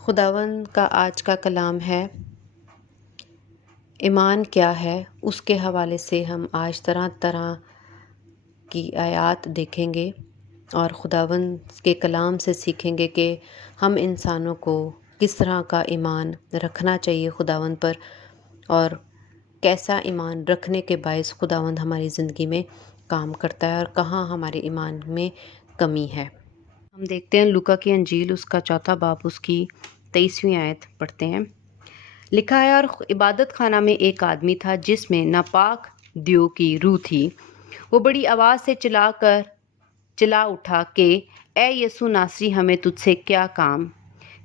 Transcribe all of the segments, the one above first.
خداوند کا آج کا کلام ہے ایمان کیا ہے۔ اس کے حوالے سے ہم آج طرح طرح کی آیات دیکھیں گے اور خداوند کے کلام سے سیکھیں گے کہ ہم انسانوں کو کس طرح کا ایمان رکھنا چاہیے خداوند پر، اور کیسا ایمان رکھنے کے باعث خداوند ہماری زندگی میں کام کرتا ہے اور کہاں ہمارے ایمان میں کمی ہے۔ ہم دیکھتے ہیں لوکا کی انجیل اس کا 4 باب اس کی 23ویں آیت پڑھتے ہیں۔ لکھا ہے، اور عبادت خانہ میں ایک آدمی تھا جس میں ناپاک دیو کی روح تھی۔ وہ بڑی آواز سے چلا اٹھا کہ اے یسوع ناصری، ہمیں تجھ سے کیا کام؟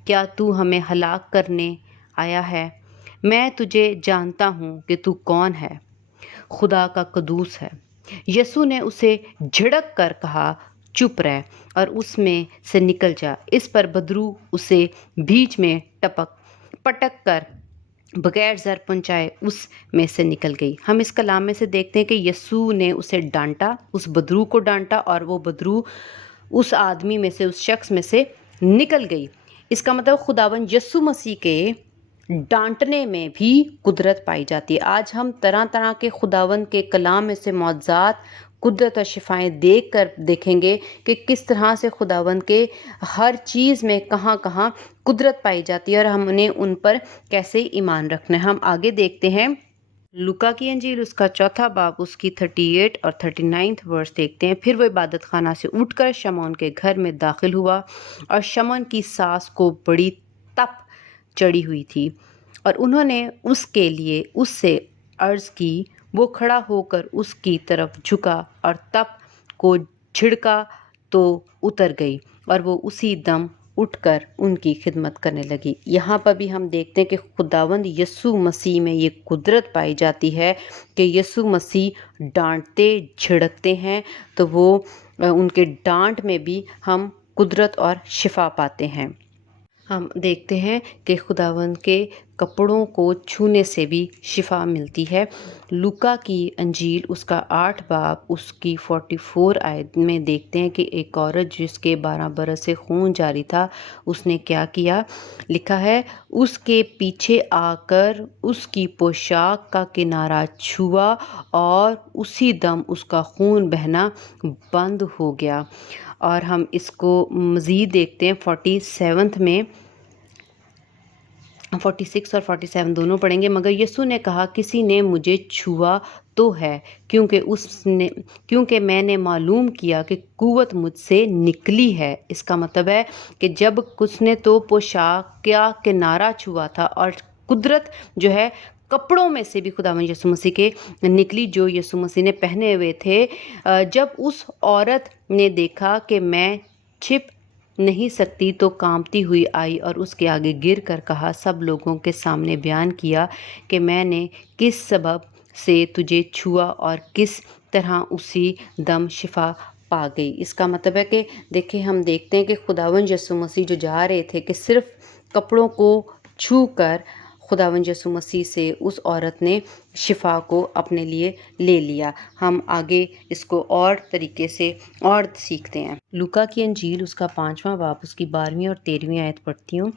کیا تو ہمیں ہلاک کرنے آیا ہے؟ میں تجھے جانتا ہوں کہ تو کون ہے، خدا کا قدوس ہے۔ یسوع نے اسے جھڑک کر کہا، چپ رہ اور اس میں سے نکل جا۔ اس پر بدروح اسے بیچ میں پٹک کر بغیر زر پہنچائے اس میں سے نکل گئی۔ ہم اس کلام میں سے دیکھتے ہیں کہ یسوع نے اسے ڈانٹا، اس بدروح کو ڈانٹا، اور وہ بدروح اس آدمی میں سے، اس شخص میں سے نکل گئی۔ اس کا مطلب خداوند یسوع مسیح کے ڈانٹنے میں بھی قدرت پائی جاتی ہے۔ آج ہم طرح طرح کے خداوند کے کلام میں سے معجزات، قدرت اور شفائیں دیکھیں گے کہ کس طرح سے خداوند کے ہر چیز میں کہاں کہاں قدرت پائی جاتی ہے اور ہم نے ان پر کیسے ایمان رکھنا ہے۔ ہم آگے دیکھتے ہیں لوکا کی انجیل اس کا 4 باب اس کی 38 اور 39 ورس دیکھتے ہیں۔ پھر وہ عبادت خانہ سے اٹھ کر شمعون کے گھر میں داخل ہوا، اور شمعون کی ساس کو بڑی تپ چڑھی ہوئی تھی، اور انہوں نے اس کے لیے اس سے عرض کی۔ وہ کھڑا ہو کر اس کی طرف جھکا اور تپ کو جھڑکا تو اتر گئی، اور وہ اسی دم اٹھ کر ان کی خدمت کرنے لگی۔ یہاں پر بھی ہم دیکھتے ہیں کہ خداوند یسوع مسیح میں یہ قدرت پائی جاتی ہے کہ یسوع مسیح ڈانٹتے جھڑکتے ہیں تو وہ ان کے ڈانٹ میں بھی ہم قدرت اور شفا پاتے ہیں۔ ہم دیکھتے ہیں کہ خداوند کے کپڑوں کو چھونے سے بھی شفا ملتی ہے۔ لوکا کی انجیل اس کا 8 باب اس کی 44 آیت میں دیکھتے ہیں کہ ایک عورت جس کے 12 برس سے خون جاری تھا، اس نے کیا کیا؟ لکھا ہے، اس کے پیچھے آ کر اس کی پوشاک کا کنارہ چھوا، اور اسی دم اس کا خون بہنا بند ہو گیا۔ اور ہم اس کو مزید دیکھتے ہیں 47 میں، 46 اور 47 دونوں پڑھیں گے۔ مگر یسوع نے کہا، کسی نے مجھے چھوا تو ہے، کیونکہ میں نے معلوم کیا کہ قوت مجھ سے نکلی ہے۔ اس کا مطلب ہے کہ جب کس نے تو پوشاک کا کنارہ چھوا تھا، اور قدرت جو ہے کپڑوں میں سے بھی خداوند یسوع مسیح کے نکلی جو یسوع مسیح نے پہنے ہوئے تھے۔ جب اس عورت نے دیکھا کہ میں چھپ نہیں سکتی تو کانپتی ہوئی آئی اور اس کے آگے گر کر کہا، سب لوگوں کے سامنے بیان کیا کہ میں نے کس سبب سے تجھے چھوا اور کس طرح اسی دم شفا پا گئی۔ اس کا مطلب ہے کہ دیکھیں، ہم دیکھتے ہیں کہ خداوند یسوع مسیح جو جا رہے تھے کہ صرف کپڑوں کو چھو کر خداوند یسوع مسیح سے اس عورت نے شفا کو اپنے لیے لے لیا۔ ہم آگے اس کو اور طریقے سے اور سیکھتے ہیں۔ لوکا کی انجیل اس کا 5واں باب اس کی 12ویں اور 13ویں آیت پڑھتی ہوں۔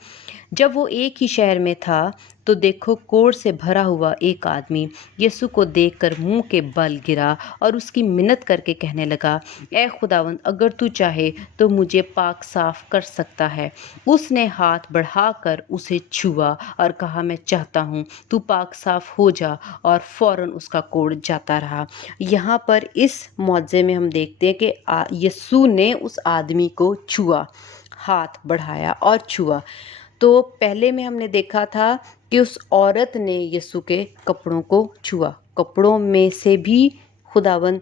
جب وہ ایک ہی شہر میں تھا تو دیکھو، کوڑھ سے بھرا ہوا ایک آدمی یسوع کو دیکھ کر منہ کے بل گرا اور اس کی منت کر کے کہنے لگا، اے خداوند، اگر تو چاہے تو مجھے پاک صاف کر سکتا ہے۔ اس نے ہاتھ بڑھا کر اسے چھوا اور کہا، میں چاہتا ہوں، تو پاک صاف ہو جا، اور فوراً اس کا کوڑھ جاتا رہا۔ یہاں پر اس معجزے میں ہم دیکھتے ہیں کہ یسوع نے اس آدمی کو چھوا، ہاتھ بڑھایا اور چھوا۔ تو پہلے میں ہم نے دیکھا تھا کہ اس عورت نے یسوع کے کپڑوں کو چھوا، کپڑوں میں سے بھی خداوند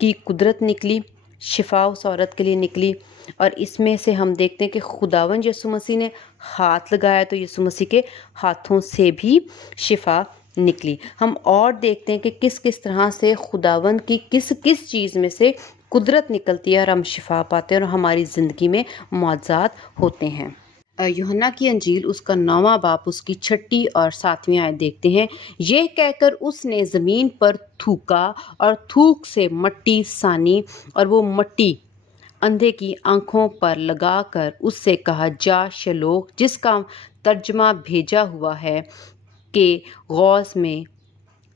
کی قدرت نکلی، شفا اس عورت کے لیے نکلی۔ اور اس میں سے ہم دیکھتے ہیں کہ خداوند یسوع مسیح نے ہاتھ لگایا تو یسوع مسیح کے ہاتھوں سے بھی شفا نکلی۔ ہم اور دیکھتے ہیں کہ کس کس طرح سے خداوند کی کس کس چیز میں سے قدرت نکلتی ہے اور ہم شفا پاتے ہیں اور ہماری زندگی میں معجزات ہوتے ہیں۔ یوحنا کی انجیل اس کا 9واں باب اس کی 6 اور 7ویں آیت دیکھتے ہیں۔ یہ کہہ کر اس نے زمین پر تھوکا اور تھوک سے مٹی سانی، اور وہ مٹی اندھے کی آنکھوں پر لگا کر اس سے کہا، جا شلوغ، جس کا ترجمہ بھیجا ہوا ہے کہ غوث میں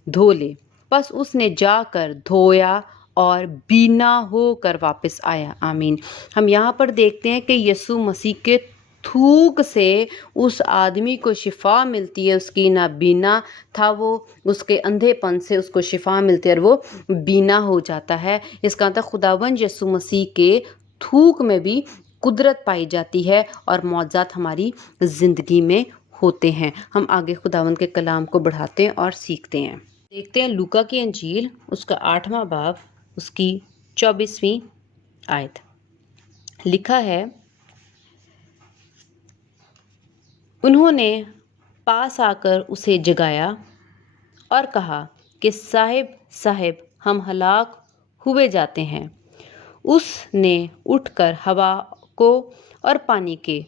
دھو لے۔ پس اس نے جا کر دھویا اور بینا ہو کر واپس آیا۔ آمین۔ ہم یہاں پر دیکھتے ہیں کہ یسوع مسیح کے تھوک سے اس آدمی کو شفا ملتی ہے۔ اس کی نابینا تھا، وہ اس کے اندھے پن سے اس کو شفا ملتی ہے اور وہ بینا ہو جاتا ہے۔ اس کا مطلب خداوند یسوع مسیح کے تھوک میں بھی قدرت پائی جاتی ہے اور معجزات ہماری زندگی میں ہوتے ہیں۔ ہم آگے خداوند کے کلام کو بڑھاتے ہیں اور سیکھتے ہیں۔ دیکھتے ہیں لوکا کی انجیل، اس کا 8واں باب، اس کی 24ویں آیت۔ لکھا ہے، انہوں نے پاس آ کر اسے جگایا اور کہا کہ صاحب صاحب، ہم ہلاک ہوئے جاتے ہیں۔ اس نے اٹھ کر ہوا کو اور پانی کے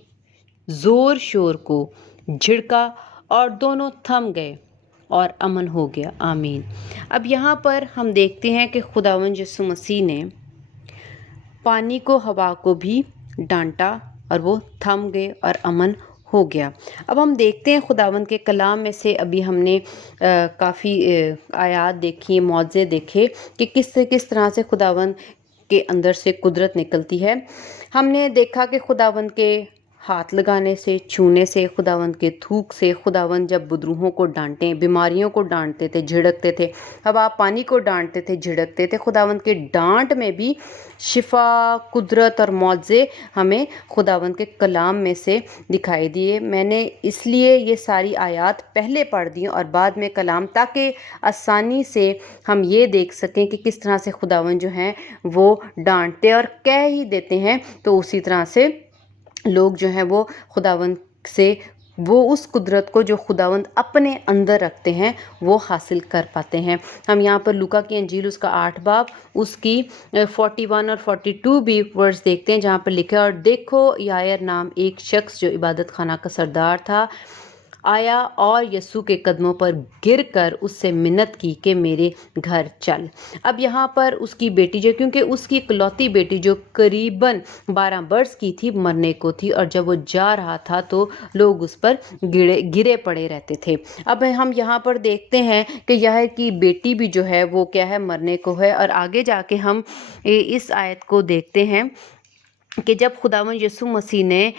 زور شور کو جھڑکا اور دونوں تھم گئے اور امن ہو گیا۔ آمین۔ اب یہاں پر ہم دیکھتے ہیں کہ خداوند یسوع مسیح نے پانی کو، ہوا کو بھی ڈانٹا اور وہ تھم گئے اور امن ہو گیا۔ اب ہم دیکھتے ہیں خداوند کے کلام میں سے ابھی ہم نے کافی آیات دیکھی، معجزے دیکھے کہ کس طرح سے خداوند کے اندر سے قدرت نکلتی ہے۔ ہم نے دیکھا کہ خداوند کے ہاتھ لگانے سے، چھونے سے، خداوند کے تھوک سے، خداوند جب بدروہوں کو ڈانٹیں، بیماریوں کو ڈانٹتے تھے، جھڑکتے تھے، ہوا پانی کو ڈانٹتے تھے، جھڑکتے تھے، خداوند کے ڈانٹ میں بھی شفا، قدرت اور معجزے ہمیں خداوند کے کلام میں سے دکھائی دیے۔ میں نے اس لیے یہ ساری آیات پہلے پڑھ دی اور بعد میں کلام، تاکہ آسانی سے ہم یہ دیکھ سکیں کہ کس طرح سے خداوند جو ہیں وہ ڈانٹتے اور کہہ ہی دیتے ہیں، تو اسی طرح سے لوگ جو ہیں وہ خداوند سے وہ اس قدرت کو جو خداوند اپنے اندر رکھتے ہیں وہ حاصل کر پاتے ہیں۔ ہم یہاں پر لوکا کی انجیل، اس کا 8 باب، اس کی 41 اور 42 بھی ورڈز دیکھتے ہیں، جہاں پر لکھا ہے، اور دیکھو یائر نام ایک شخص جو عبادت خانہ کا سردار تھا آیا اور یسوع کے قدموں پر گر کر اس سے منت کی کہ میرے گھر چل۔ اب یہاں پر اس کی بیٹی جو، کیونکہ اس کی اکلوتی بیٹی جو قریباً 12 برس کی تھی، مرنے کو تھی، اور جب وہ جا رہا تھا تو لوگ اس پر گرے پڑے رہتے تھے۔ اب ہم یہاں پر دیکھتے ہیں کہ یائر کی بیٹی بھی جو ہے وہ کیا ہے، مرنے کو ہے، اور آگے جا کے ہم اس آیت کو دیکھتے ہیں کہ جب خداوند یسوع مسیح نے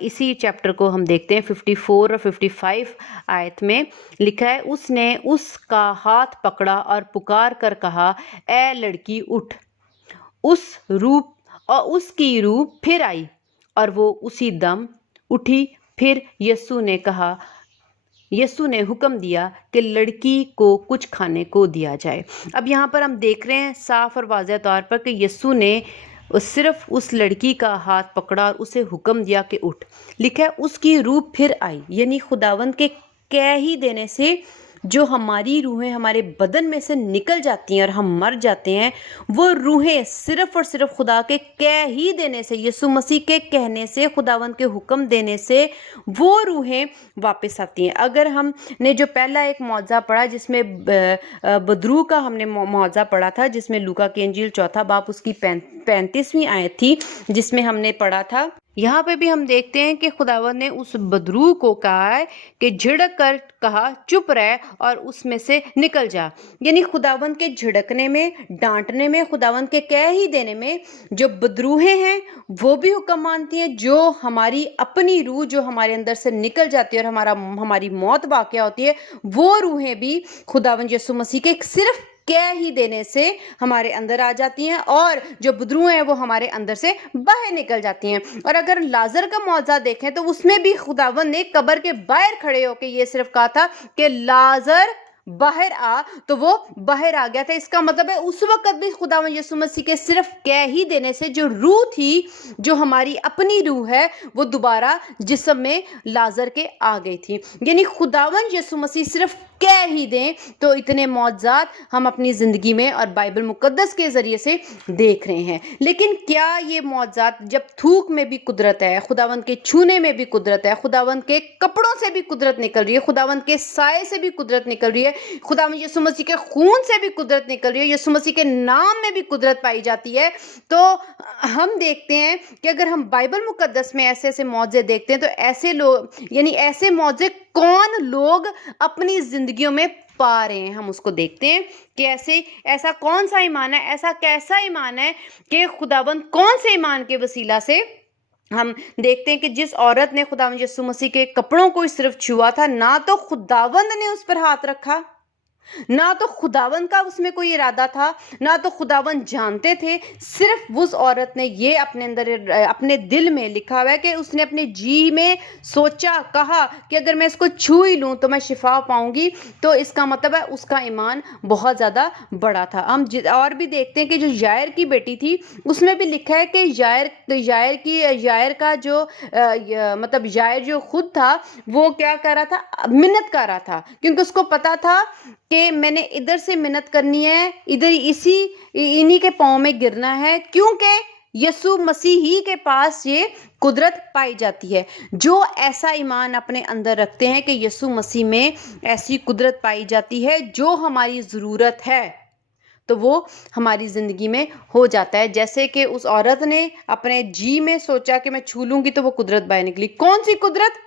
اسی چیپٹر کو ہم دیکھتے ہیں 54 اور 55 آیت میں لکھا ہے، اس نے اس کا ہاتھ پکڑا اور پکار کر کہا، اے لڑکی اٹھ۔ اس کی روح پھر آئی اور وہ اسی دم اٹھی۔ پھر یسوع نے حکم دیا کہ لڑکی کو کچھ کھانے کو دیا جائے۔ اب یہاں پر ہم دیکھ رہے ہیں صاف اور واضح طور پر کہ یسوع نے صرف اس لڑکی کا ہاتھ پکڑا اور اسے حکم دیا کہ اٹھ۔ لکھا ہے اس کی روح پھر آئی، یعنی خداوند کے کہہ ہی دینے سے جو ہماری روحیں ہمارے بدن میں سے نکل جاتی ہیں اور ہم مر جاتے ہیں، وہ روحیں صرف اور صرف خدا کے کہہ ہی دینے سے، یسوع مسیح کے کہنے سے، خداوند کے حکم دینے سے وہ روحیں واپس آتی ہیں۔ اگر ہم نے جو پہلا ایک معجزہ پڑھا جس میں بدرو کا ہم نے معجزہ پڑھا تھا، جس میں لوکا کی انجیل 4 باب اس کی 35ویں آیت تھی جس میں ہم نے پڑھا تھا، یہاں پہ بھی ہم دیکھتے ہیں کہ خداوند نے اس بدرو کو کہا ہے کہ جھڑک کر کہا، چپ رہ اور اس میں سے نکل جا۔ یعنی خداوند کے جھڑکنے میں، ڈانٹنے میں، خداوند کے کہہ ہی دینے میں جو بدروہیں ہیں وہ بھی حکم مانتی ہیں، جو ہماری اپنی روح جو ہمارے اندر سے نکل جاتی ہے اور ہماری موت واقع ہوتی ہے، وہ روحیں بھی خداوند یسوع مسیح کے صرف کہہ ہی دینے سے ہمارے اندر آ جاتی ہیں، اور جو بدرو ہیں وہ ہمارے اندر سے باہر نکل جاتی ہیں۔ اور اگر لازر کا معجزہ دیکھیں تو اس میں بھی خداوند نے قبر کے باہر کھڑے ہو کے یہ صرف کہا تھا کہ لازر باہر آ، تو وہ باہر آ گیا تھا۔ اس کا مطلب ہے اس وقت بھی خداوند یسوع مسیح کے صرف کہہ ہی دینے سے جو روح تھی، جو ہماری اپنی روح ہے، وہ دوبارہ جسم میں لازر کے آ گئی تھی۔ یعنی خداوند یسوع مسیح صرف کہہ ہی دیں تو اتنے معجزات ہم اپنی زندگی میں اور بائبل مقدس کے ذریعے سے دیکھ رہے ہیں۔ لیکن کیا یہ معجزات، جب تھوک میں بھی قدرت ہے، خداوند کے چھونے میں بھی قدرت ہے، خداوند کے کپڑوں سے بھی قدرت نکل رہی ہے، خداوند کے سائے سے بھی قدرت نکل رہی ہے، خداوند یسوع مسیح کے خون سے بھی قدرت نکل رہی ہے، یسوع مسیح کے نام میں بھی قدرت پائی جاتی ہے، تو ہم دیکھتے ہیں کہ اگر ہم بائبل مقدس میں ایسے ایسے معجزے دیکھتے ہیں تو ایسے لوگ، یعنی ایسے معجزے کون لوگ اپنی زندگیوں میں پا رہے ہیں، ہم اس کو دیکھتے ہیں کہ ایسا کون سا ایمان ہے، ایسا کیسا ایمان ہے کہ خداوند کون سے ایمان کے وسیلہ سے ہم دیکھتے ہیں کہ جس عورت نے خداوند یسوع مسیح کے کپڑوں کو صرف چھوا تھا، نہ تو خداوند نے اس پر ہاتھ رکھا، نہ تو خداوند کا اس میں کوئی ارادہ تھا، نہ تو خداوند جانتے تھے، صرف اس عورت نے یہ اپنے اندر اپنے دل میں لکھا ہوا ہے کہ اس نے اپنے جی میں سوچا، کہا کہ اگر میں اس کو چھو ہی لوں تو میں شفا پاؤں گی، تو اس کا مطلب ہے اس کا ایمان بہت زیادہ بڑا تھا۔ ہم اور بھی دیکھتے ہیں کہ جو یائر کی بیٹی تھی، اس میں بھی لکھا ہے کہ یائر کا جو مطلب یائر جو خود تھا وہ کیا کر رہا تھا، منت کر رہا تھا، کیونکہ اس کو پتا تھا کہ میں نے ادھر سے منت کرنی ہے، ادھر انہی کے پاؤں میں گرنا ہے، کیونکہ یسوع مسیح ہی کے پاس یہ قدرت پائی جاتی ہے۔ جو ایسا ایمان اپنے اندر رکھتے ہیں کہ یسوع مسیح میں ایسی قدرت پائی جاتی ہے جو ہماری ضرورت ہے، تو وہ ہماری زندگی میں ہو جاتا ہے۔ جیسے کہ اس عورت نے اپنے جی میں سوچا کہ میں چھو لوں گی تو وہ قدرت باہر نکلی۔ کون سی قدرت؟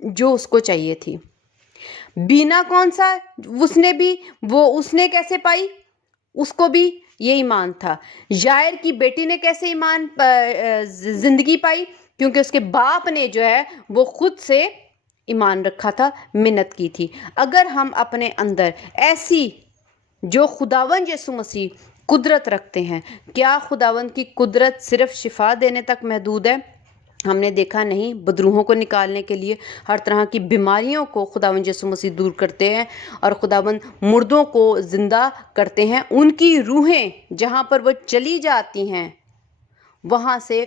جو اس کو چاہیے تھی۔ بینا کون سا؟ اس نے کیسے پائی؟ اس کو بھی یہ ایمان تھا۔ یائر کی بیٹی نے کیسے زندگی پائی؟ کیونکہ اس کے باپ نے جو ہے وہ خود سے ایمان رکھا تھا، منت کی تھی۔ اگر ہم اپنے اندر ایسی جو خداوند یسوع مسیح قدرت رکھتے ہیں، کیا خداوند کی قدرت صرف شفا دینے تک محدود ہے؟ ہم نے دیکھا نہیں، بدروحوں کو نکالنے کے لیے، ہر طرح کی بیماریوں کو خداوند یسوع مسیح دور کرتے ہیں، اور خداوند مردوں کو زندہ کرتے ہیں۔ ان کی روحیں جہاں پر وہ چلی جاتی ہیں وہاں سے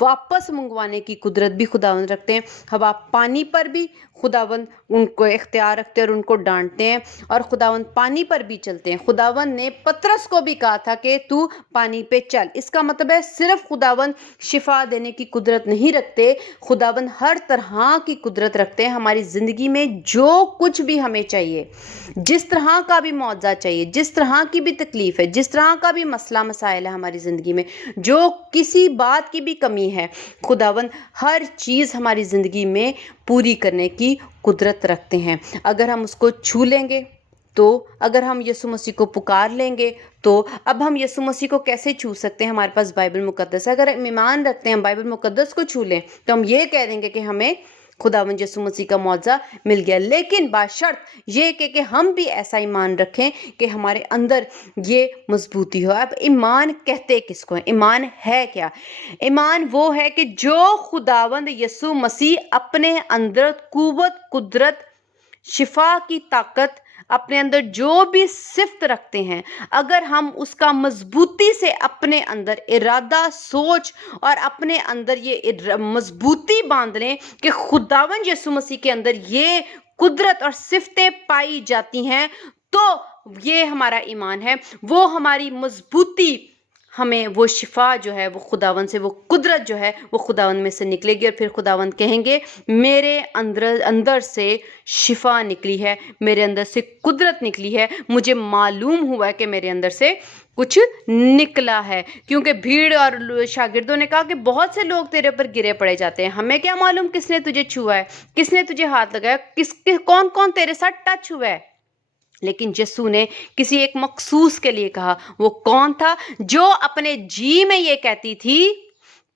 واپس منگوانے کی قدرت بھی خداوند رکھتے ہیں۔ ہوا پانی پر بھی خداوند ان کو اختیار رکھتے ہیں اور ان کو ڈانٹتے ہیں، اور خداوند پانی پر بھی چلتے ہیں۔ خداوند نے پترس کو بھی کہا تھا کہ تو پانی پہ چل۔ اس کا مطلب ہے صرف خداوند شفا دینے کی قدرت نہیں رکھتے، خداوند ہر طرح کی قدرت رکھتے ہیں۔ ہماری زندگی میں جو کچھ بھی ہمیں چاہیے، جس طرح کا بھی معجزہ چاہیے، جس طرح کی بھی تکلیف ہے، جس طرح کا بھی مسئلہ مسائل ہے ہماری زندگی میں، جو کسی بات کی بھی کمی ہے، خداوند ہر چیز ہماری زندگی میں پوری کرنے کی قدرت رکھتے ہیں۔ اگر ہم اس کو چھو لیں گے، تو اگر ہم یسوع مسیح کو پکار لیں گے، تو اب ہم یسوع مسیح کو کیسے چھو سکتے ہیں؟ ہمارے پاس بائبل مقدس ہے۔ اگر ہم ایمان رکھتے ہیں ہم بائبل مقدس کو چھو لیں تو ہم یہ کہہ دیں گے کہ ہمیں خداوند یسوع مسیح کا معجزہ مل گیا، لیکن بشرط یہ کہ ہم بھی ایسا ایمان رکھیں کہ ہمارے اندر یہ مضبوطی ہو۔ اب ایمان کہتے کس کو ہیں؟ ایمان ہے کیا؟ ایمان وہ ہے کہ جو خداوند یسوع مسیح اپنے اندر قوت، قدرت، شفا کی طاقت، اپنے اندر جو بھی صفت رکھتے ہیں، اگر ہم اس کا مضبوطی سے اپنے اندر ارادہ، سوچ اور اپنے اندر یہ مضبوطی باندھ لیں کہ خداوند یسوع مسیح کے اندر یہ قدرت اور صفتیں پائی جاتی ہیں، تو یہ ہمارا ایمان ہے، وہ ہماری مضبوطی، ہمیں وہ شفا جو ہے وہ خداوند سے، وہ قدرت جو ہے وہ خداوند میں سے نکلے گی، اور پھر خداوند کہیں گے میرے اندر سے شفا نکلی ہے، میرے اندر سے قدرت نکلی ہے، مجھے معلوم ہوا ہے کہ میرے اندر سے کچھ نکلا ہے۔ کیونکہ بھیڑ اور شاگردوں نے کہا کہ بہت سے لوگ تیرے پر گرے پڑے جاتے ہیں، ہمیں کیا معلوم کس نے تجھے چھوا ہے، کس نے تجھے ہاتھ لگایا، کون تیرے ساتھ ٹچ ہوا ہے۔ لیکن یسوع نے کسی ایک مخصوص کے لیے کہا۔ وہ کون تھا؟ جو اپنے جی میں یہ کہتی تھی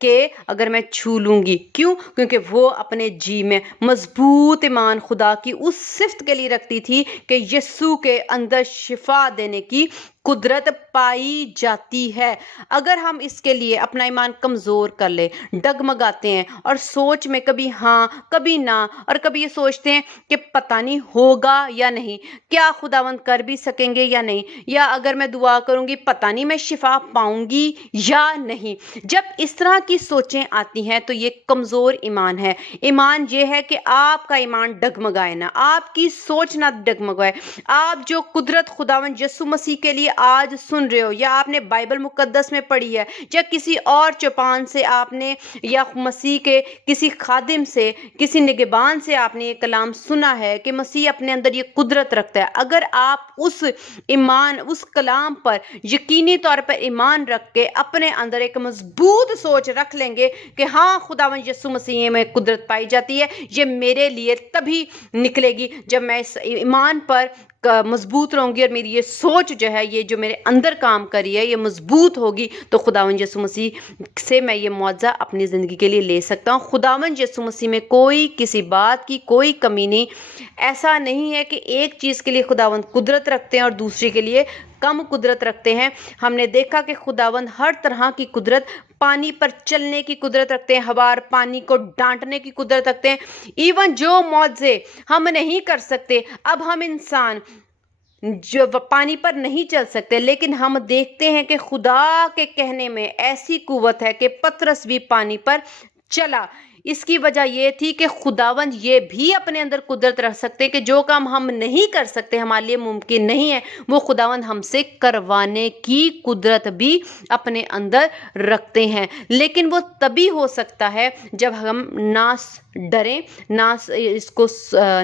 کہ اگر میں چھو لوں گی۔ کیوں؟ کیونکہ وہ اپنے جی میں مضبوط ایمان خدا کی اس صفت کے لیے رکھتی تھی کہ یسوع کے اندر شفا دینے کی قدرت پائی جاتی ہے۔ اگر ہم اس کے لیے اپنا ایمان کمزور کر لیں، ڈگمگاتے ہیں اور سوچ میں کبھی ہاں کبھی نہ، اور کبھی یہ سوچتے ہیں کہ پتہ نہیں ہوگا یا نہیں، کیا خداوند کر بھی سکیں گے یا نہیں، یا اگر میں دعا کروں گی پتہ نہیں میں شفا پاؤں گی یا نہیں، جب اس طرح کی سوچیں آتی ہیں تو یہ کمزور ایمان ہے۔ ایمان یہ ہے کہ آپ کا ایمان ڈگمگائے نہ، آپ کی سوچ نہ ڈگمگائے، آپ جو قدرت خداوند یسوع مسیح کے لیے آج سن رہے ہو، یا آپ نے بائبل مقدس میں پڑھی ہے، یا کسی اور چوپان سے آپ نے، یا مسیح کے کسی خادم سے، کسی نگہبان سے آپ نے یہ کلام سنا ہے کہ مسیح اپنے اندر یہ قدرت رکھتا ہے، اگر آپ اس ایمان، اس کلام پر یقینی طور پر ایمان رکھ کے اپنے اندر ایک مضبوط سوچ رکھ لیں گے کہ ہاں خداوند یسوع مسیح میں قدرت پائی جاتی ہے، یہ میرے لیے تبھی نکلے گی جب میں اس ایمان پر مضبوط رہوں گی، اور میری یہ سوچ جو ہے، یہ جو میرے اندر کام کری ہے، یہ مضبوط ہوگی، تو خداوند یسوع مسیح سے میں یہ معجزہ اپنی زندگی کے لیے لے سکتا ہوں۔ خداوند یسوع مسیح میں کوئی کسی بات کی کوئی کمی نہیں، ایسا نہیں ہے کہ ایک چیز کے لیے خداوند قدرت رکھتے ہیں اور دوسری کے لیے کم قدرت رکھتے ہیں۔ ہم نے دیکھا کہ خداوند ہر طرح کی قدرت، پانی پر چلنے کی قدرت رکھتے ہیں، ہوا اور پانی کو ڈانٹنے کی قدرت رکھتے ہیں، ایون جو معجزے ہم نہیں کر سکتے، اب ہم انسان جو پانی پر نہیں چل سکتے، لیکن ہم دیکھتے ہیں کہ خدا کے کہنے میں ایسی قوت ہے کہ پترس بھی پانی پر چلا۔ اس کی وجہ یہ تھی کہ خداوند یہ بھی اپنے اندر قدرت رکھ سکتے کہ جو کام ہم نہیں کر سکتے، ہمارے لیے ممکن نہیں ہے، وہ خداوند ہم سے کروانے کی قدرت بھی اپنے اندر رکھتے ہیں۔ لیکن وہ تبھی ہو سکتا ہے جب ہم نہ ڈریں، نہ اس کو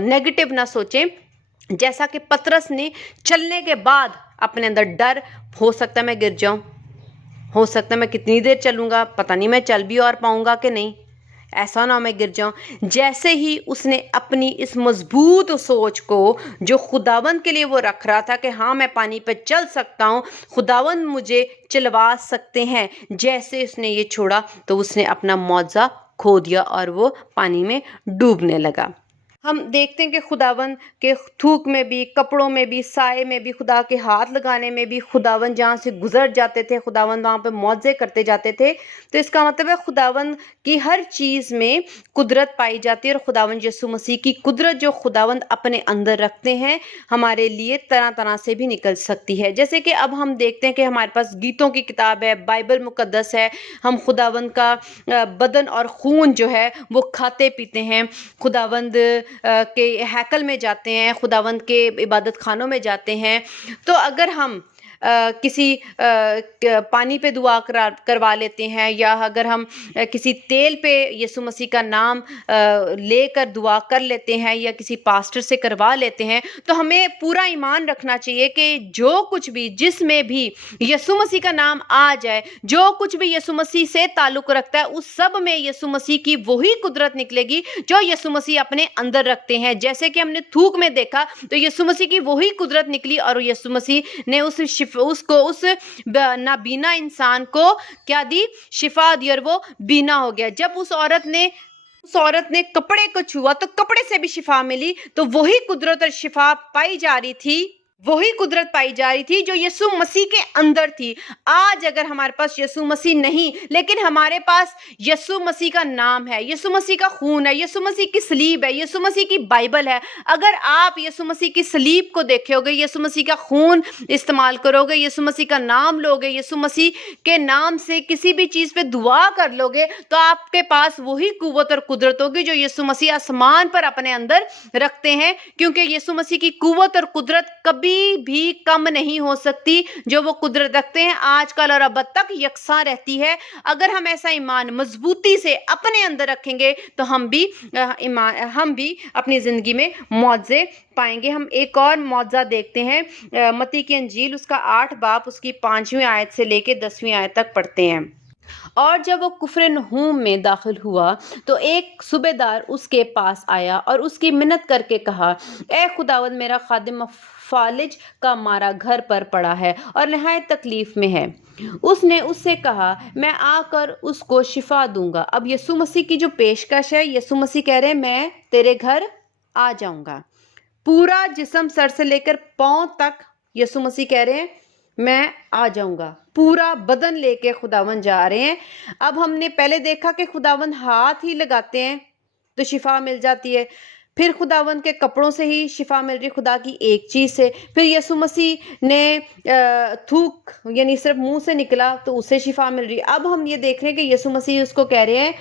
نیگیٹو نہ سوچیں، جیسا کہ پترس نے چلنے کے بعد اپنے اندر ڈر، ہو سکتا ہے میں گر جاؤں، ہو سکتا ہے میں کتنی دیر چلوں گا، پتہ نہیں میں چل بھی اور پاؤں گا کہ نہیں، ایسا نہ ہو میں گر جاؤں۔ جیسے ہی اس نے اپنی اس مضبوط سوچ کو جو خداوند کے لیے وہ رکھ رہا تھا کہ ہاں میں پانی پہ چل سکتا ہوں، خداوند مجھے چلوا سکتے ہیں، جیسے اس نے یہ چھوڑا تو اس نے اپنا معجزہ کھو دیا اور وہ پانی میں ڈوبنے لگا۔ ہم دیکھتے ہیں کہ خداوند کے تھوک میں بھی، کپڑوں میں بھی، سائے میں بھی، خدا کے ہاتھ لگانے میں بھی، خداوند جہاں سے گزر جاتے تھے خداوند وہاں پہ معجزے کرتے جاتے تھے، تو اس کا مطلب ہے خداوند کی ہر چیز میں قدرت پائی جاتی ہے، اور خداوند یسوع مسیح کی قدرت جو خداوند اپنے اندر رکھتے ہیں ہمارے لیے طرح طرح سے بھی نکل سکتی ہے۔ جیسے کہ اب ہم دیکھتے ہیں کہ ہمارے پاس گیتوں کی کتاب ہے، بائبل مقدس ہے، ہم خداوند کا بدن اور خون جو ہے وہ کھاتے پیتے ہیں، خداوند کے ہیکل میں جاتے ہیں، خداوند کے عبادت خانوں میں جاتے ہیں، تو اگر ہم کسی پانی پہ دعا کروا لیتے ہیں، یا اگر ہم کسی تیل پہ یسوع مسیح کا نام لے کر دعا کر لیتے ہیں، یا کسی پاسٹر سے کروا لیتے ہیں، تو ہمیں پورا ایمان رکھنا چاہیے کہ جو کچھ بھی، جس میں بھی یسوع مسیح کا نام آ جائے، جو کچھ بھی یسوع مسیح سے تعلق رکھتا ہے، اس سب میں یسوع مسیح کی وہی قدرت نکلے گی جو یسوع مسیح اپنے اندر رکھتے ہیں۔ جیسے کہ ہم نے تھوک میں دیکھا تو یسوع مسیح کی وہی قدرت نکلی، اور یسوع مسیح نے اس نابینا انسان کو کیا دی؟ شفا دی، اور وہ بینا ہو گیا۔ جب اس عورت نے کپڑے کو چھوا تو کپڑے سے بھی شفا ملی، تو وہی قدرت اور شفا پائی جا رہی تھی، وہی قدرت پائی جا رہی تھی جو یسوع مسیح کے اندر تھی۔ آج اگر ہمارے پاس یسوع مسیح نہیں، لیکن ہمارے پاس یسوع مسیح کا نام ہے، یسوع مسیح کا خون ہے، یسوع مسیح کی صلیب ہے، یسوع مسیح کی بائبل ہے، اگر آپ یسوع مسیح کی صلیب کو دیکھو گے، یسوع مسیح کا خون استعمال کرو گے، یسوع مسیح کا نام لو گے، یسوع مسیح کے نام سے کسی بھی چیز پہ دعا کر لو گے، تو آپ کے پاس وہی قوت اور قدرت ہوگی جو یسوع مسیح آسمان پر اپنے اندر رکھتے ہیں، کیونکہ یسوع مسیح کی قوت اور قدرت کبھی بھی کم نہیں ہو سکتی، جو وہ قدرت رکھتے ہیں آج کل اور ابد تک یکساں رہتی ہے۔ اگر ہم ایسا ایمان مضبوطی سے اپنے اندر رکھیں گے تو ہم بھی اپنی زندگی میں معجزے پائیں گے۔ ہم ایک اور معجزہ دیکھتے ہیں، متی کی انجیل اس کا 8 باب اس کی 5ویں آیت سے لے کے 10ویں آیت تک پڑھتے ہیں۔ اور جب وہ کفرنہوم میں داخل ہوا تو ایک صوبیدار اس کے پاس آیا اور اس کی منت کر کے کہا، اے خداوند، میرا خادم فالج کا مارا گھر پر پڑا ہے اور نہایت تکلیف میں ہے۔ اس نے اس سے کہا، میں آ کر اس کو شفا دوں گا۔ اب یسوع مسیح کی جو پیشکش ہے، یسوع مسیح کہہ رہے ہیں میں تیرے گھر آ جاؤں گا۔ پورا جسم سر سے لے کر پاؤں تک یسوع مسیح کہہ رہے ہیں میں آ جاؤں گا۔ پورا بدن لے کے خداوند جا رہے ہیں۔ اب ہم نے پہلے دیکھا کہ خداوند ہاتھ ہی لگاتے ہیں تو شفا مل جاتی ہے، پھر خداوند کے کپڑوں سے ہی شفا مل رہی خدا کی ایک چیز سے، پھر یسوع مسیح نے تھوک یعنی صرف منہ سے نکلا تو اسے شفا مل رہی۔ اب ہم یہ دیکھ رہے ہیں کہ یسوع مسیح اس کو کہہ رہے ہیں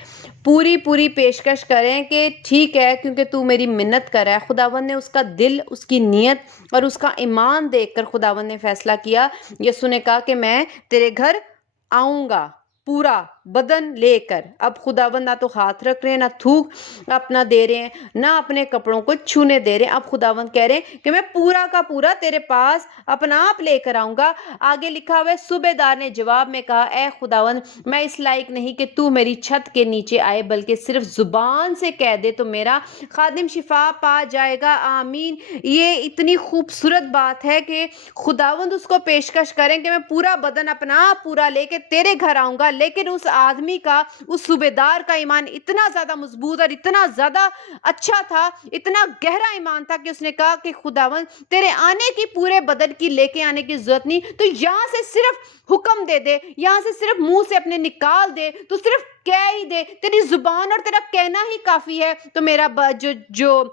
پوری پیشکش کریں کہ ٹھیک ہے کیونکہ تو میری منت کر رہا ہے۔ خداوند نے اس کا دل، اس کی نیت اور اس کا ایمان دیکھ کر خداوند نے فیصلہ کیا۔ یسوع نے کہا کہ میں تیرے گھر آؤں گا پورا بدن لے کر۔ اب خداوند نہ تو ہاتھ رکھ رہے ہیں، نہ تھوک اپنا دے رہے ہیں، نہ اپنے کپڑوں کو چھونے دے رہے ہیں۔ اب خداوند کہہ رہے ہیں کہ میں پورا کا پورا تیرے پاس اپنا آپ لے کر آؤں گا۔ آگے لکھا ہوا ہے صوبے دار نے جواب میں کہا اے خداوند میں اس لائق نہیں کہ تو میری چھت کے نیچے آئے، بلکہ صرف زبان سے کہہ دے تو میرا خادم شفا پا جائے گا، آمین۔ یہ اتنی خوبصورت بات ہے کہ خداوند اس کو پیشکش کریں کہ میں پورا بدن اپنا پورا لے کے تیرے گھر آؤں گا، لیکن اس آدمی کا، اس صوبے دار کا ایمان اتنا زیادہ مضبوط اور اتنا زیادہ اچھا تھا، اتنا گہرا ایمان تھا کہ اس نے کہا کہ خداوند تیرے آنے کی، پورے بدن کی لے کے آنے کی ضرورت نہیں، تو یہاں سے صرف حکم دے دے، یہاں سے صرف منہ سے اپنے نکال دے، تو صرف کہہ ہی دے، تیری زبان اور تیرا کہنا ہی کافی ہے، تو میرا جو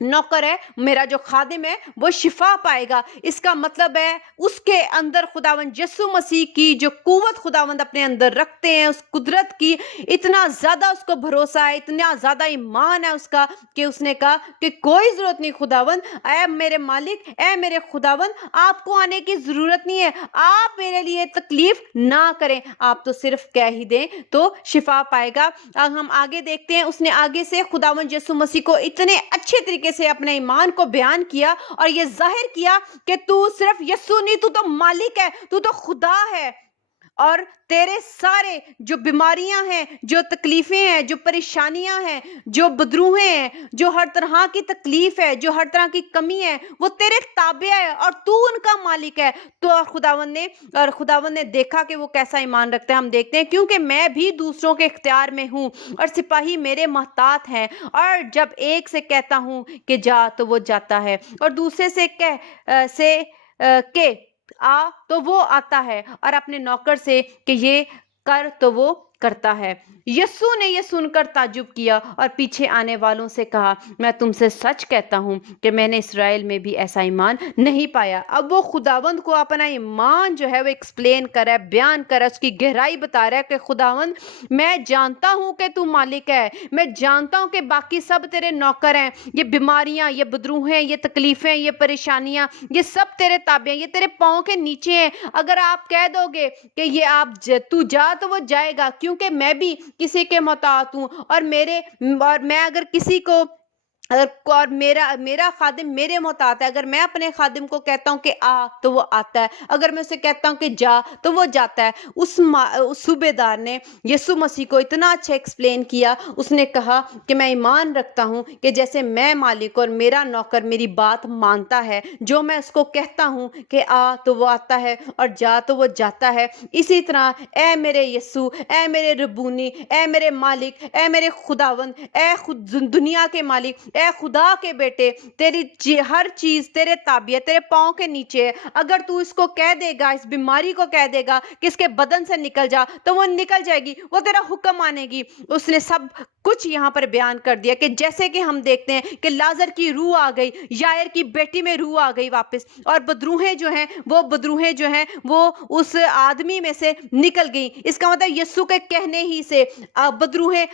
نوکر ہے، میرا جو خادم ہے وہ شفا پائے گا۔ اس کا مطلب ہے اس کے اندر خداوند یسوع مسیح کی جو قوت خداوند اپنے اندر رکھتے ہیں، اس قدرت کی اتنا زیادہ اس کو بھروسہ ہے، اتنا زیادہ ایمان ہے اس کا کہ اس نے کہا کہ کوئی ضرورت نہیں خداوند، اے میرے مالک، اے میرے خداوند، آپ کو آنے کی ضرورت نہیں ہے، آپ میرے لیے تکلیف نہ کریں، آپ تو صرف کہہ ہی دیں تو شفا پائے گا۔ اب ہم آگے دیکھتے ہیں، اس نے آگے سے خداوند یسوع مسیح کو اتنے اچھے طریقے سے اپنے ایمان کو بیان کیا اور یہ ظاہر کیا کہ تو صرف یسوع نہیں، تو مالک ہے، تو خدا ہے، اور تیرے سارے جو بیماریاں ہیں، جو تکلیفیں ہیں، جو پریشانیاں ہیں، جو بدروہیں ہیں، جو ہر طرح کی تکلیف ہے، جو ہر طرح کی کمی ہے، وہ تیرے تابع ہے اور تو ان کا مالک ہے۔ تو خداوند نے دیکھا کہ وہ کیسا ایمان رکھتا ہے۔ ہم دیکھتے ہیں کیونکہ میں بھی دوسروں کے اختیار میں ہوں اور سپاہی میرے محتاط ہیں، اور جب ایک سے کہتا ہوں کہ جا تو وہ جاتا ہے، اور دوسرے سے کہ آ تو وہ آتا ہے، اور اپنے نوکر سے کہ یہ کر تو وہ کرتا ہے۔ یسوع نے یہ سن کر تعجب کیا اور پیچھے آنے والوں سے کہا میں تم سے سچ کہتا ہوں کہ میں نے اسرائیل میں بھی ایسا ایمان نہیں پایا۔ اب وہ خداوند کو اپنا ایمان جو ہے وہ ایکسپلین کر رہا ہے، بیان کر رہا ہے، اس کی گہرائی بتا رہا ہے کہ خداوند میں جانتا ہوں کہ تو مالک ہے، میں جانتا ہوں کہ باقی سب تیرے نوکر ہیں، یہ بیماریاں، یہ بدروہیں، یہ تکلیفیں، یہ پریشانیاں، یہ سب تیرے تابع ہیں، یہ تیرے پاؤں کے نیچے ہیں۔ اگر آپ کہہ دو گے کہ یہ تو جا تو وہ جائے گا، کیونکہ میں بھی کسی کے محتاط ہوں، اور میں اگر کسی کو اور میرا خادم میرے محتاط ہے، اگر میں اپنے خادم کو کہتا ہوں کہ آ تو وہ آتا ہے، اگر میں اسے کہتا ہوں کہ جا تو وہ جاتا ہے۔ اس صوبے دار نے یسوع مسیح کو اتنا اچھا ایکسپلین کیا، اس نے کہا کہ میں ایمان رکھتا ہوں کہ جیسے میں مالک اور میرا نوکر میری بات مانتا ہے، جو میں اس کو کہتا ہوں کہ آ تو وہ آتا ہے اور جا تو وہ جاتا ہے، اسی طرح اے میرے یسوع، اے میرے ربونی، اے میرے مالک، اے میرے خداوند، اے دنیا کے مالک، اے خدا کے بیٹے، تیری ہر چیز تیرے تابع ہے، تیرے پاؤں کے نیچے ہے۔ اگر تو اس کو کہہ دے گا، اس بیماری کو کہہ دے گا کہ اس کے بدن سے نکل جا تو وہ نکل جائے گی، وہ تیرا حکم مانے گی۔ اس نے سب کچھ یہاں پر بیان کر دیا کہ جیسے کہ ہم دیکھتے ہیں کہ لازر کی روح آ گئی، یائر کی بیٹی میں روح آ گئی واپس، اور بدروہیں جو ہیں وہ اس آدمی میں سے نکل گئی۔ اس کا مطلب یسوع کے کہنے ہی سے بدروہیں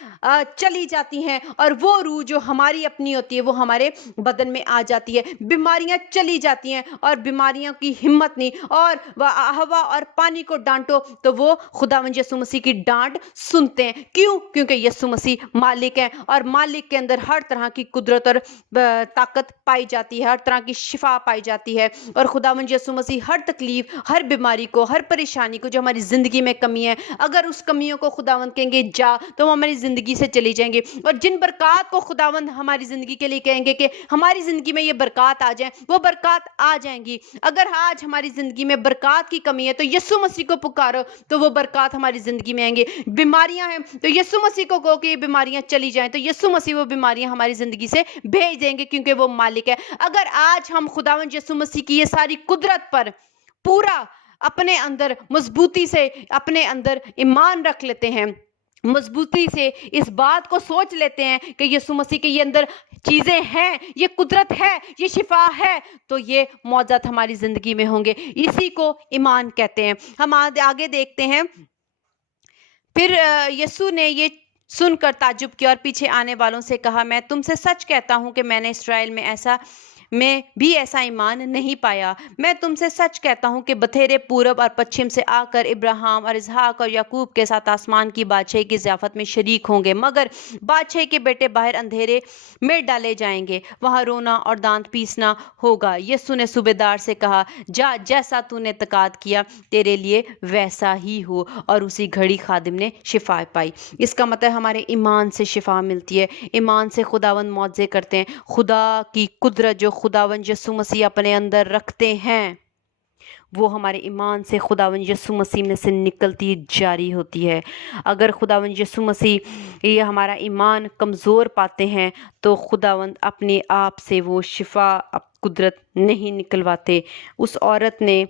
چلی جاتی ہیں، اور وہ روح جو ہماری اپنی ہوتی ہے وہ ہمارے بدن میں آ جاتی ہے، بیماریاں چلی جاتی ہیں، اور بیماریوں کی ہمت نہیں، اور ہوا اور پانی کو ڈانٹو تو وہ خداوند یسوع مسیح کی ڈانٹ سنتے ہیں۔ کیوں؟ کیونکہ یسوع مسیح مالک ہیں، اور مالک کے اندر ہر طرح کی قدرت اور طاقت پائی جاتی ہے، ہر طرح کی شفا پائی جاتی ہے، اور خداوند یسوع مسیح ہر تکلیف، ہر بیماری کو، ہر پریشانی کو جو ہماری زندگی میں کمی ہے، اگر اس کمیوں کو خداوند کہیں گے جا تو وہ ہماری زندگی سے چلی جائیں گے، اور جن برکات کو خداوند ہماری زندگی کے لیے کہیں گے کہ ہماری زندگی میں یہ برکات آ جائیں، وہ برکات آ جائیں گی۔ اگر آج ہماری زندگی میں برکات کی کمی ہے تو یسوع مسیح کو پکارو تو وہ برکات ہماری زندگی میں آئیں گے۔ بیماریاں ہیں تو یسوع مسیح کو کہو کہ یہ بیماریاں چلی جائیں تو یسوع مسیح وہ بیماریاں ہماری زندگی سے بھیج دیں گے، کیونکہ وہ مالک ہے۔ اگر آج ہم خداوند یسوع مسیح کی یہ ساری قدرت پر پورا اپنے اندر مضبوطی سے اپنے اندر ایمان رکھ لیتے ہیں، مضبوطی سے اس بات کو سوچ لیتے ہیں کہ یسوع مسیح کے یہ اندر چیزیں ہیں، یہ قدرت ہے، یہ شفا ہے، تو یہ معجزات ہماری زندگی میں ہوں گے۔ اسی کو ایمان کہتے ہیں۔ ہم آگے دیکھتے ہیں، پھر یسوع نے یہ سن کر تعجب کیا اور پیچھے آنے والوں سے کہا، میں تم سے سچ کہتا ہوں کہ میں نے اسرائیل میں بھی ایسا ایمان نہیں پایا۔ میں تم سے سچ کہتا ہوں کہ بتھیرے پورب اور پچھم سے آ کر ابراہیم اور اسحاق اور یعقوب کے ساتھ آسمان کی بادشاہی کی ضیافت میں شریک ہوں گے، مگر بادشاہی کے بیٹے باہر اندھیرے میں ڈالے جائیں گے، وہاں رونا اور دانت پیسنا ہوگا۔ یسوع نے صوبیدار سے کہا، جا، جیسا تو نے اعتقاد کیا تیرے لیے ویسا ہی ہو، اور اسی گھڑی خادم نے شفا پائی۔ اس کا مطلب ہمارے ایمان سے شفا ملتی ہے، ایمان سے خداوند معجزے کرتے ہیں۔ خدا کی قدرت جو خداوند یسوع مسیح اپنے اندر رکھتے ہیں، وہ ہمارے ایمان سے خداوند یسوع مسیح میں سے نکلتی جاری ہوتی ہے۔ اگر خداوند یسوع مسیح یہ ہمارا ایمان کمزور پاتے ہیں تو خداوند اپنے آپ سے وہ شفا قدرت نہیں نکلواتے۔ اس عورت نے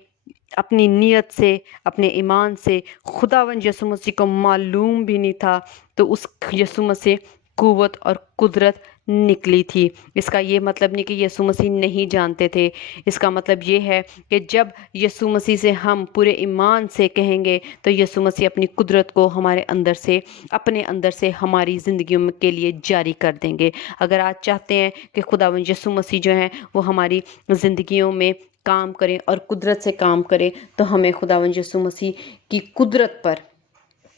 اپنی نیت سے، اپنے ایمان سے، خداوند یسوع مسیح کو معلوم بھی نہیں تھا، تو اس یسوع مسیح قوت اور قدرت نکلی تھی۔ اس کا یہ مطلب نہیں کہ یسوع مسیح نہیں جانتے تھے، اس کا مطلب یہ ہے کہ جب یسوع مسیح سے ہم پورے ایمان سے کہیں گے تو یسوع مسیح اپنی قدرت کو ہمارے اندر سے، اپنے اندر سے ہماری زندگیوں کے لیے جاری کر دیں گے۔ اگر آج چاہتے ہیں کہ خداوند یسوع مسیح جو ہیں وہ ہماری زندگیوں میں کام کریں اور قدرت سے کام کریں، تو ہمیں خداوند یسوع مسیح کی قدرت پر،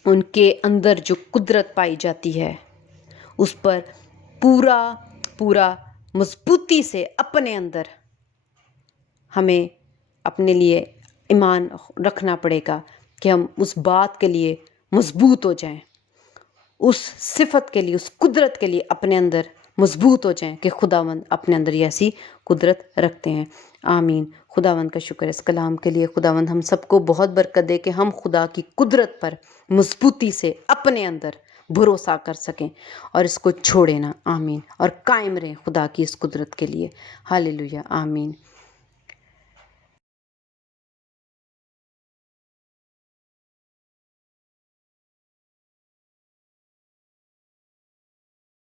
ان کے اندر جو قدرت پائی جاتی ہے، اس پر پورا مضبوطی سے اپنے اندر ہمیں اپنے لیے ایمان رکھنا پڑے گا کہ ہم اس بات کے لیے مضبوط ہو جائیں، اس صفت کے لیے، اس قدرت کے لیے اپنے اندر مضبوط ہو جائیں کہ خداوند اپنے اندر ایسی قدرت رکھتے ہیں۔ آمین۔ خداوند کا شکر ہے اس کلام کے لیے۔ خداوند ہم سب کو بہت برکت دے کہ ہم خدا کی قدرت پر مضبوطی سے اپنے اندر بھروسہ کر سکیں اور اس کو چھوڑیں نہ۔ آمین۔ اور قائم رہیں خدا کی اس قدرت کے لیے۔ ہاللیلویہ۔ آمین۔